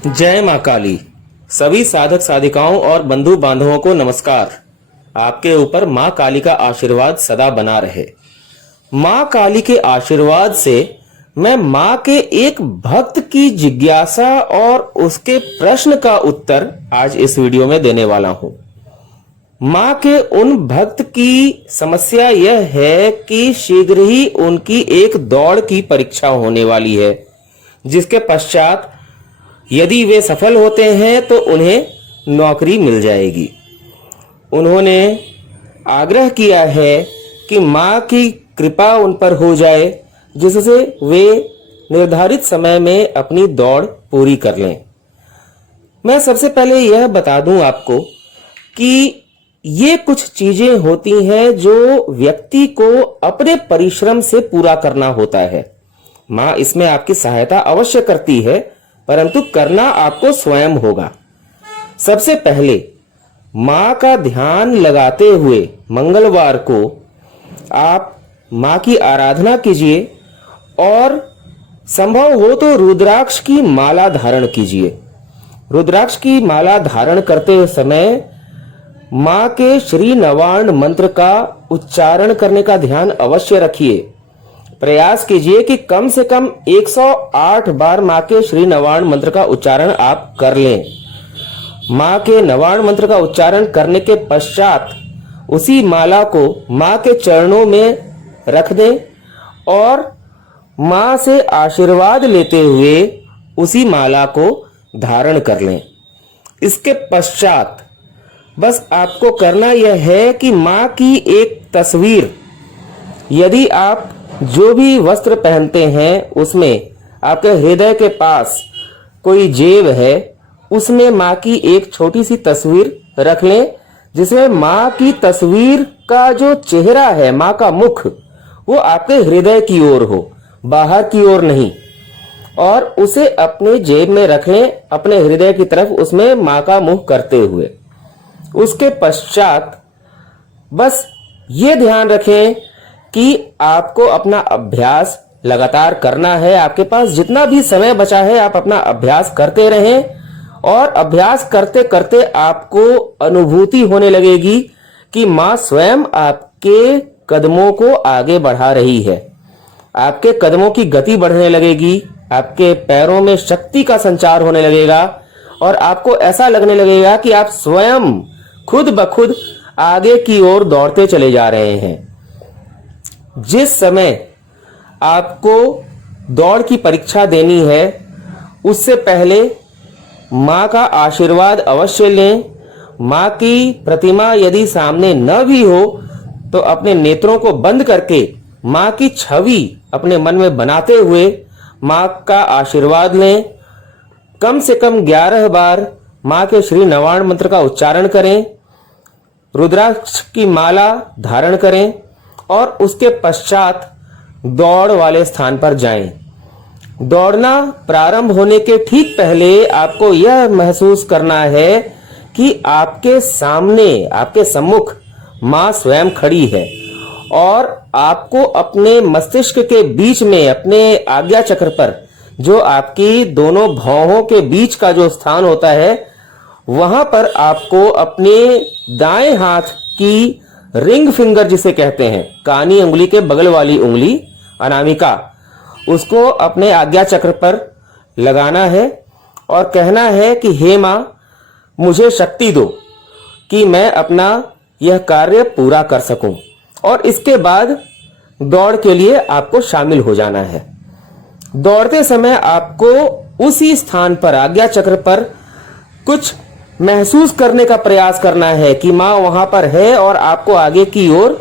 जय माँ काली। सभी साधक साधिकाओं और बंधु बांधवों को नमस्कार। आपके ऊपर माँ काली का आशीर्वाद सदा बना रहे। माँ काली के आशीर्वाद से मैं माँ के एक भक्त की जिज्ञासा और उसके प्रश्न का उत्तर आज इस वीडियो में देने वाला हूँ। माँ के उन भक्त की समस्या यह है कि शीघ्र ही उनकी एक दौड़ की परीक्षा होने वाली है, जिसके पश्चात यदि वे सफल होते हैं तो उन्हें नौकरी मिल जाएगी। उन्होंने आग्रह किया है कि माँ की कृपा उन पर हो जाए, जिससे वे निर्धारित समय में अपनी दौड़ पूरी कर लें। मैं सबसे पहले यह बता दूं आपको कि ये कुछ चीजें होती हैं जो व्यक्ति को अपने परिश्रम से पूरा करना होता है। माँ इसमें आपकी सहायता अवश्य करती है, परंतु करना आपको स्वयं होगा। सबसे पहले माँ का ध्यान लगाते हुए मंगलवार को आप माँ की आराधना कीजिए और संभव हो तो रुद्राक्ष की माला धारण कीजिए। रुद्राक्ष की माला धारण करते समय माँ के श्री नवार्ण मंत्र का उच्चारण करने का ध्यान अवश्य रखिए। प्रयास कीजिए कि कम से कम 108 बार माँ के श्री नवार्ण मंत्र का उच्चारण आप कर लें। माँ के नवार्ण मंत्र का उच्चारण करने के पश्चात उसी माला को माँ के चरणों में रख दें और माँ से आशीर्वाद लेते हुए उसी माला को धारण कर लें। इसके पश्चात बस आपको करना यह है कि माँ की एक तस्वीर, यदि आप जो भी वस्त्र पहनते हैं उसमें आपके हृदय के पास कोई जेब है, उसमें माँ की एक छोटी सी तस्वीर रख लें, जिसमें माँ की तस्वीर का जो चेहरा है, माँ का मुख, वो आपके हृदय की ओर हो, बाहर की ओर नहीं। और उसे अपने जेब में रख लें, अपने हृदय की तरफ, उसमें माँ का मुख करते हुए। उसके पश्चात बस ये ध्यान रखें कि आपको अपना अभ्यास लगातार करना है। आपके पास जितना भी समय बचा है आप अपना अभ्यास करते रहें और अभ्यास करते करते आपको अनुभूति होने लगेगी कि माँ स्वयं आपके कदमों को आगे बढ़ा रही है। आपके कदमों की गति बढ़ने लगेगी, आपके पैरों में शक्ति का संचार होने लगेगा और आपको ऐसा लगने लगेगा कि आप स्वयं खुद ब खुद आगे की ओर दौड़ते चले जा रहे हैं। जिस समय आपको दौड़ की परीक्षा देनी है, उससे पहले माँ का आशीर्वाद अवश्य लें। माँ की प्रतिमा यदि सामने न भी हो तो अपने नेत्रों को बंद करके माँ की छवि अपने मन में बनाते हुए माँ का आशीर्वाद लें। कम से कम 11 बार माँ के श्री नवार्ण मंत्र का उच्चारण करें, रुद्राक्ष की माला धारण करें और उसके पश्चात दौड़ वाले स्थान पर जाएं। दौड़ना प्रारंभ होने के ठीक पहले आपको यह महसूस करना है कि आपके सामने, आपके सम्मुख माँ स्वयं खड़ी है और आपको अपने मस्तिष्क के बीच में, अपने आज्ञा चक्र पर, जो आपकी दोनों भौहों के बीच का जो स्थान होता है, वहां पर आपको अपने दाएं हाथ की रिंग फिंगर जिसे कहते हैं, कानी उंगली के बगल वाली उंगली अनामिका, उसको अपने आज्ञा चक्र पर लगाना है और कहना है कि हे माँ, मुझे शक्ति दो कि मैं अपना यह कार्य पूरा कर सकूं। और इसके बाद दौड़ के लिए आपको शामिल हो जाना है। दौड़ते समय आपको उसी स्थान पर, आज्ञा चक्र पर, कुछ महसूस करने का प्रयास करना है कि माँ वहां पर है और आपको आगे की ओर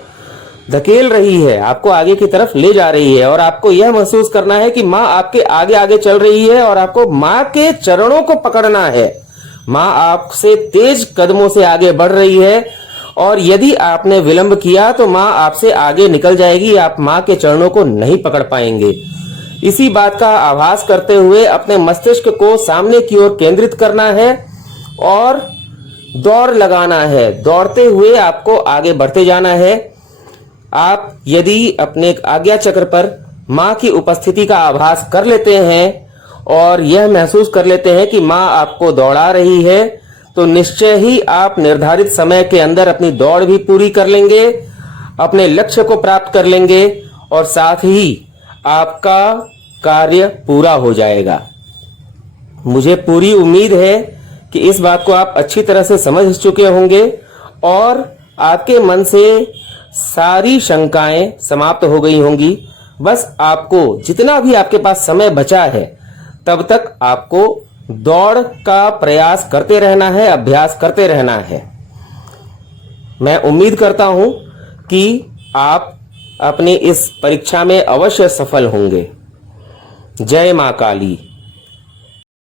धकेल रही है, आपको आगे की तरफ ले जा रही है। और आपको यह महसूस करना है कि माँ आपके आगे आगे चल रही है और आपको माँ के चरणों को पकड़ना है। माँ आपसे तेज कदमों से आगे बढ़ रही है और यदि आपने विलंब किया तो माँ आपसे आगे निकल जाएगी, आप माँ के चरणों को नहीं पकड़ पाएंगे। इसी बात का आभास करते हुए अपने मस्तिष्क को सामने की ओर केंद्रित करना है और दौड़ लगाना है। दौड़ते हुए आपको आगे बढ़ते जाना है। आप यदि अपने आज्ञा चक्र पर माँ की उपस्थिति का आभास कर लेते हैं और यह महसूस कर लेते हैं कि माँ आपको दौड़ा रही है, तो निश्चय ही आप निर्धारित समय के अंदर अपनी दौड़ भी पूरी कर लेंगे, अपने लक्ष्य को प्राप्त कर लेंगे और साथ ही आपका कार्य पूरा हो जाएगा। मुझे पूरी उम्मीद है कि इस बात को आप अच्छी तरह से समझ चुके होंगे और आपके मन से सारी शंकाएं समाप्त हो गई होंगी। बस आपको जितना भी आपके पास समय बचा है तब तक आपको दौड़ का प्रयास करते रहना है, अभ्यास करते रहना है। मैं उम्मीद करता हूं कि आप अपनी इस परीक्षा में अवश्य सफल होंगे। जय मां काली।